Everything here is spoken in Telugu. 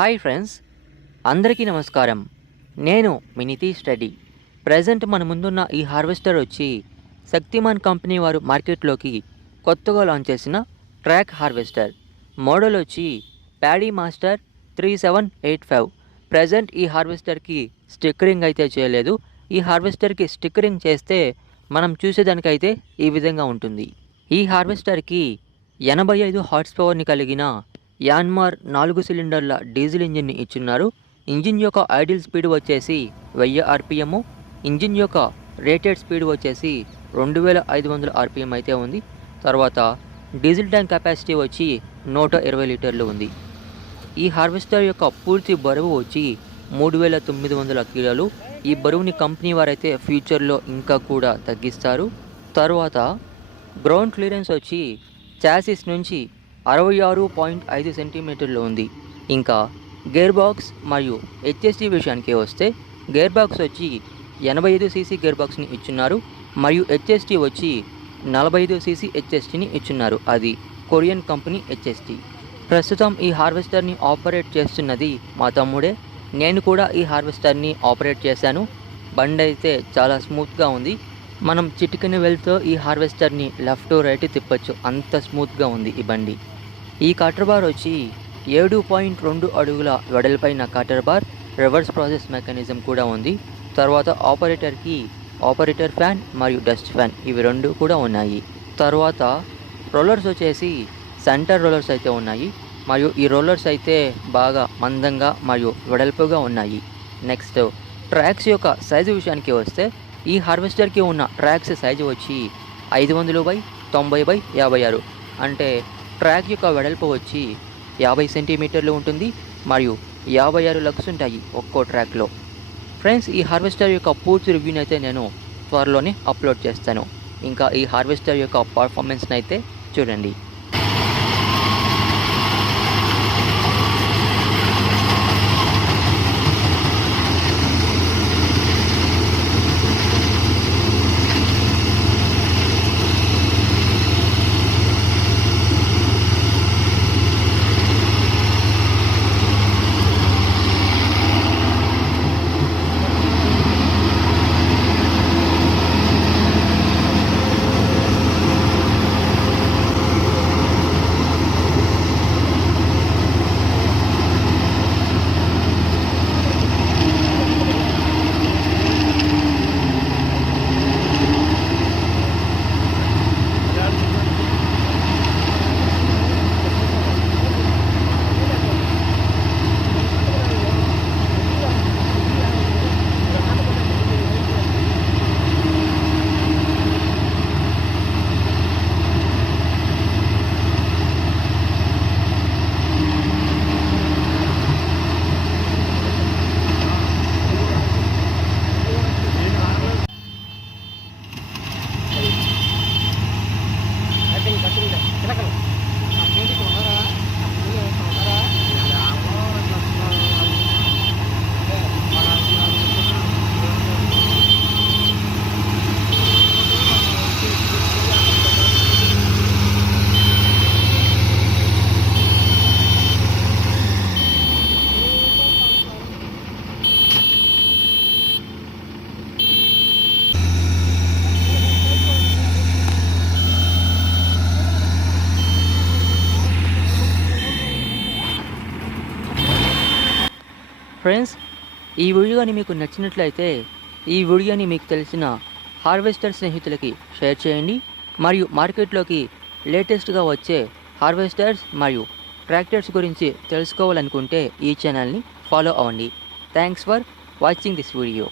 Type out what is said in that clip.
హాయ్ ఫ్రెండ్స్, అందరికీ నమస్కారం. నేను మీ నితీష్ రెడ్డి. ప్రజెంట్ మన ముందున్న ఈ హార్వెస్టర్ వచ్చి శక్తిమాన్ కంపెనీ వారు మార్కెట్లోకి కొత్తగా లాంచ్ చేసిన ట్రాక్ హార్వెస్టర్. మోడల్ వచ్చి ప్యాడీ మాస్టర్ 3785. ప్రజెంట్ ఈ హార్వెస్టర్కి స్టిక్కరింగ్ అయితే చేయలేదు. ఈ హార్వెస్టర్కి స్టిక్కరింగ్ చేస్తే మనం చూసేదానికైతే ఈ విధంగా ఉంటుంది. ఈ హార్వెస్టర్కి 85 హార్స్ పవర్ని కలిగిన యాన్మార్ 4 సిలిండర్ల డీజిల్ ఇంజిన్ని ఇచ్చున్నారు. ఇంజిన్ యొక్క ఐడిల్ స్పీడ్ వచ్చేసి 1000 ఆర్పిఎం. ఇంజిన్ యొక్క రేటెడ్ స్పీడ్ వచ్చేసి 2500 ఆర్పిఎం అయితే ఉంది. తర్వాత డీజిల్ ట్యాంక్ కెపాసిటీ వచ్చి 120 లీటర్లు ఉంది. ఈ హార్వెస్టర్ యొక్క పూర్తి బరువు వచ్చి 3900 కిలోలు. ఈ బరువుని కంపెనీ వారైతే ఫ్యూచర్లో ఇంకా కూడా తగ్గిస్తారు. తర్వాత గ్రౌండ్ క్లియరెన్స్ వచ్చి చాసిస్ నుంచి 66.5 సెంటీమీటర్లు ఉంది. ఇంకా గేర్ బాక్స్ మరియు హెచ్ఎస్టీ విషయానికి వస్తే గేర్ బాక్స్ వచ్చి 85 సీసీ గేర్ బాక్స్ని ఇచ్చున్నారు మరియు హెచ్ఎస్టీ వచ్చి 45 సీసీ హెచ్ఎస్టీని ఇచ్చున్నారు. అది కొరియన్ కంపెనీ హెచ్ఎస్టీ. ప్రస్తుతం ఈ హార్వెస్టర్ని ఆపరేట్ చేస్తున్నది మా తమ్ముడే. నేను కూడా ఈ హార్వెస్టర్ని ఆపరేట్ చేశాను. బండి అయితే చాలా స్మూత్గా ఉంది. మనం చిటికెన వెళ్తూ ఈ హార్వెస్టర్ని లెఫ్ట్ రైట్ తిప్పచ్చు, అంత స్మూత్గా ఉంది ఈ బండి. ఈ కటర్ బార్ వచ్చి 7.2 అడుగుల వెడల్పైన cutter bar, reverse process mechanism కూడా ఉంది. తర్వాత ఆపరేటర్ ఫ్యాన్ మరియు డస్ట్ ఫ్యాన్, ఇవి రెండు కూడా ఉన్నాయి. తర్వాత రోలర్స్ వచ్చేసి సెంటర్ రోలర్స్ అయితే ఉన్నాయి మరియు ఈ రోలర్స్ అయితే బాగా మందంగా మరియు వెడల్పుగా ఉన్నాయి. నెక్స్ట్ ట్రాక్స్ యొక్క సైజు విషయానికి వస్తే ఈ హార్వెస్టర్కి ఉన్న ట్రాక్స్ సైజు వచ్చి 500/90/56. అంటే ట్రాక్ యొక్క వెడల్పు వచ్చి 50 సెంటీమీటర్లు ఉంటుంది మరియు 56 లగ్స్ ఉంటాయి ఒక్కో ట్రాక్లో. ఫ్రెండ్స్, ఈ హార్వెస్టర్ యొక్క పూర్తి రివ్యూని అయితే నేను త్వరలోనే అప్లోడ్ చేస్తాను. ఇంకా ఈ హార్వెస్టర్ యొక్క పర్ఫార్మెన్స్ని అయితే చూడండి. ఫ్రెండ్స్, ఈ వీడియో కానీ మీకు నచ్చినట్లయితే ఈ వీడియోని మీకు తెలిసిన హార్వెస్టర్ స్నేహితులకి షేర్ చేయండి. మరియు మార్కెట్లోకి లేటెస్ట్గా వచ్చే హార్వెస్టర్స్ మరియు ట్రాక్టర్స్ గురించి తెలుసుకోవాలనుకుంటే ఈ ఛానల్ని ఫాలో అవ్వండి. Thanks for watching this video.